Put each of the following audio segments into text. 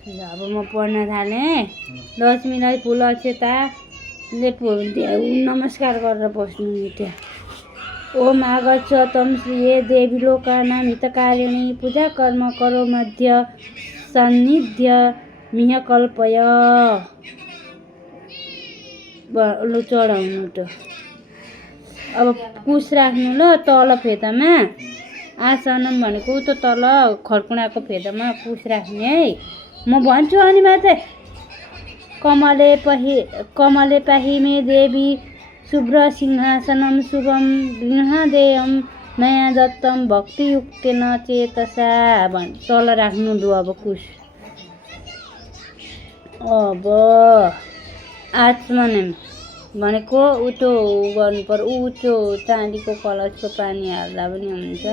अब म पढ्न थालेँ। लक्ष्मीलाई फुल अक्षताले नमस्कार गरेर बस्नु नि त्यहाँ। ओम आगच्छ तं श्रिये देवी लोकानां हितकारिणी पूजा कर्म करो मध्य सान्निध्य मिह कल्पय। ल चढाउनु त। अब कुश राख्नु ल तल फेदामा। आसनम भनेको उतो तल खर्कुँडाको फेदामा कुश राख्ने है। म भन्छु अनि मात्रै। कमले पाहि मे देवी शुभ्र सिंहासनं शुभं गृह्णादेयं मया दत्तं भक्तियुक्तेन चेतसा भन् तल राख्नु लु अब कुश। अब आचमनम भनेको उतो गर्नु पर्यो। उचो चाँदीको कलशको पानी हाल्दा पनि हुन्छ।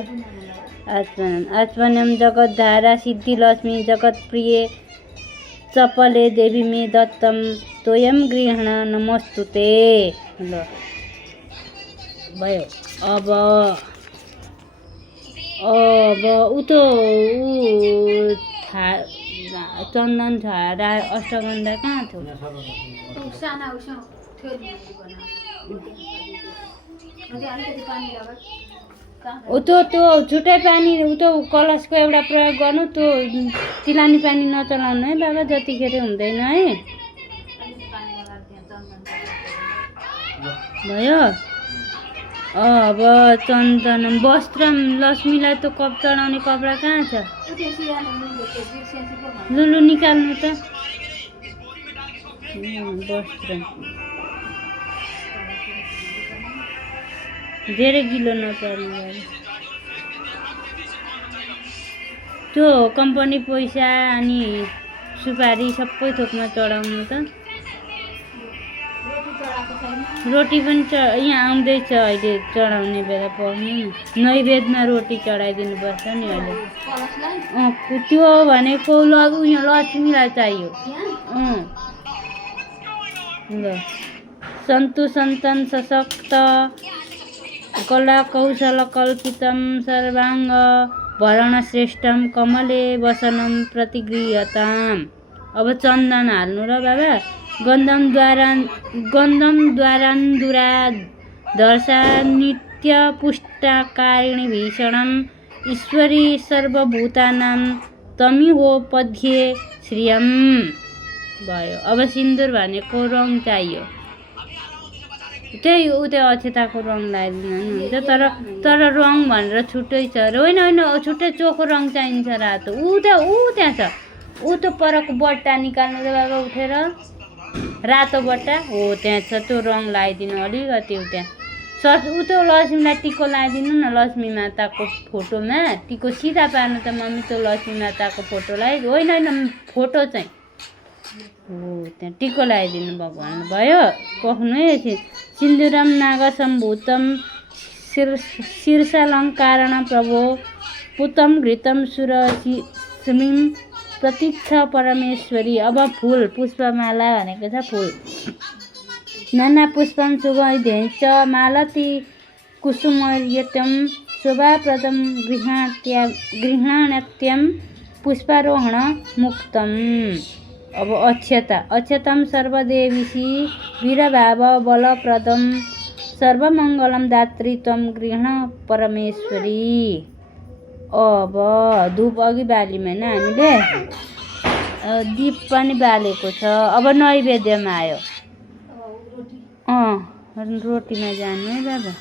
आचमनम जगतधारा सिद्धि लक्ष्मी जगत प्रिय चपले देवी मे दत्तम तोयम गृहण नमस्तुते। ल भयो। अब उतो चन्दन छाडा अष्टगन्धा कहाँ थियो? उतो त्यो छुट्टै पानी उतो कलशको एउटा प्रयोग गर्नु। त्यो तिलानी पानी नचलाउनु है बाबा, जतिखेर हुँदैन है। भयो। अब चन्दन वस्त्र लक्ष्मीलाई त कप चढाउने कपडा कहाँ छ? लुलु निकाल्नु त। वस्त्र धेरै गिलो नपर्ने त्यो कम्पनी पैसा अनि सुपारी सबै थोकमा चढाउनु त। रोटी पनि यहाँ आउँदैछ अहिले चढाउने बेला पाउनु न। नैवेद्यमा रोटी चढाइदिनु पर्छ नि अहिले। त्यो भनेको उयो लक्ष्मीलाई चाहियो। ल सन्तु सन्तान सशक्त कला कौशल कल्पितं सर्वाङ्ग भरण श्रेष्ठम कमले वसनं प्रतिगृहताम्। अब चन्दन हाल्नु र बाबा। गन्धम द्वारान्दुरा दर्शा नित्य पुष्टाकारिणी भीषणम् ईश्वरी सर्वभूतानां तमिहो पद्ये श्रियम्। भयो। अब सिन्दुर भनेको रङ चाहियो। त्यही उतै अक्षताको रङ लगाइदिनु हुन्छ। तर रङ भनेर छुट्टै छ। होइन छुट्टै चोखो रङ चाहिन्छ रातो। ऊ त्यहाँ छ। ऊ त्यो परको बट्टा निकाल्नु त बाबा उठेर। रातो बट्टा हो त्यहाँ छ। त्यो रङ लगाइदिनु अलिकति त्यहाँ। त्यो लक्ष्मीलाई टिको लगाइदिनु न। लक्ष्मी माताको फोटोमा टिको सिधा पार्नु त मम्मी। त्यो लक्ष्मी माताको फोटोलाई होइन फोटो चाहिँ हो त्यहाँ टिको लगाइदिनु भगवान्। भयो। पख्नु है एकछिन। सिन्दुरम नागसम्भूतं शीर्षालङ्कारण प्रभो पुतं घृतं सुरसिमिं प्रतीक्षा परमेश्वरी। अब फुल पुष्पमाला भनेको छ फुल। नाना पुष्पं सुगन्धैश्च मालती कुसुमयतं शोभाप्रदं गृह्णात्यं पुष्पारोहण मुक्तम्। अब अक्षतं सर्वदेवीसी वीरभाव बलप्रदं सर्वमङ्गलं दात्री त्वं गृह्ण परमेश्वरी। अब धूप अघि बाल्यौँ होइन हामीले। दीप पनि बालेको छ। अब नैवेद्यमा आयो। रोटीमा जानु है बाबा।